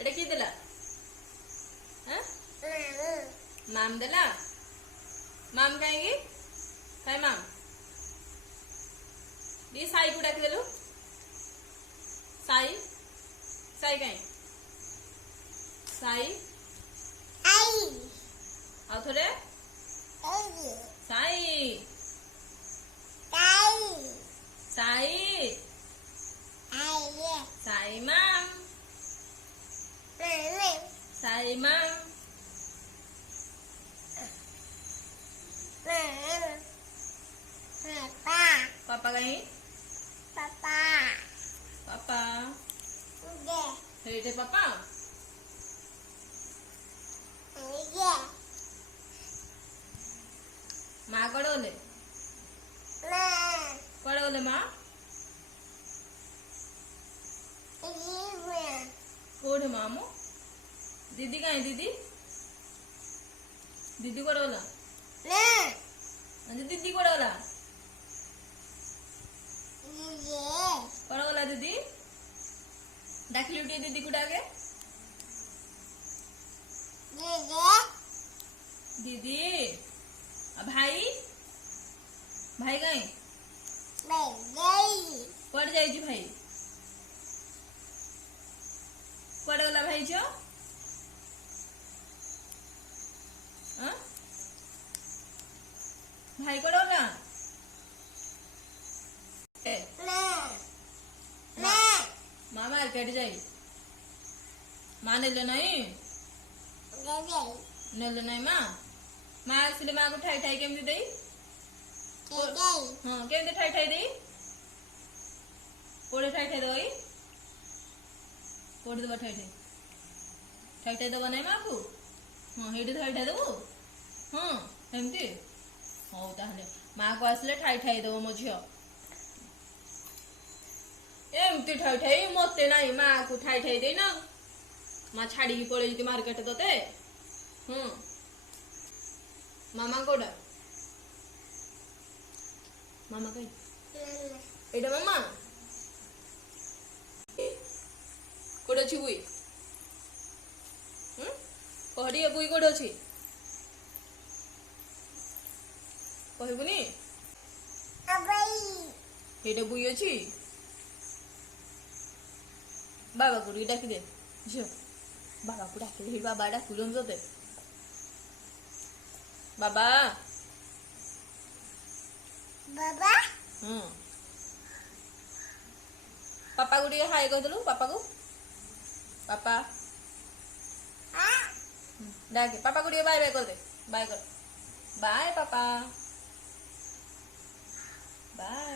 एटा किए देला हैं माम देला माम कहीं कहीं माम दी साई को डाक देलु साई साई कहीं साई आओ थोड़े साई साई साई माम साई माम पापा कहीं पापा हेटे पापा माँ कड़ोले कड़ोले माँ कोठे मामू दीदी कहीं दीदी दीदी कड़ोला दीदी कड़ोला कड़ोला दीदी डाकली उठी दीदी को डाके दीदी भाई भाई कहीं पड़ जाए भाई पड़ गला भाई जो भाई कड़ो ना माँ मार्केट जाई माँ ने नहीं नेले नहीं माँ माँ आसले माँ को ठाई ठाई केमती दे हाँ केमती ठाई ठाई दे कोड़े ठाई ठाई दवाई कोड़े दबा ठाई ठाई दबा नहीं माँ को हाँ हेडी ठाई ठाई दबो हाँ एमती हौ ताहले माँ को आसले ठाई ठाई दबो मो झियो एमती ठाई ठाई मते नहीं माँ को ठाई ठाई दे ना माँ छाड़ी पड़े जी मार्केट तोते मामा कोड़ा मामा कहीं एटा मामा कोड़ा छी बुई कहड़ी बुई कोड़ा छी कहबुनी एटा बुई अछि बाबा को डाकी दे झियो बाबा को डाकी दे बाबा डाकुलन तोते बाबा बाबा पापा को हाय कह देलु पापा को पापा डाके पापा को बाय बाय कर दे बाय कर बाय पापा बाय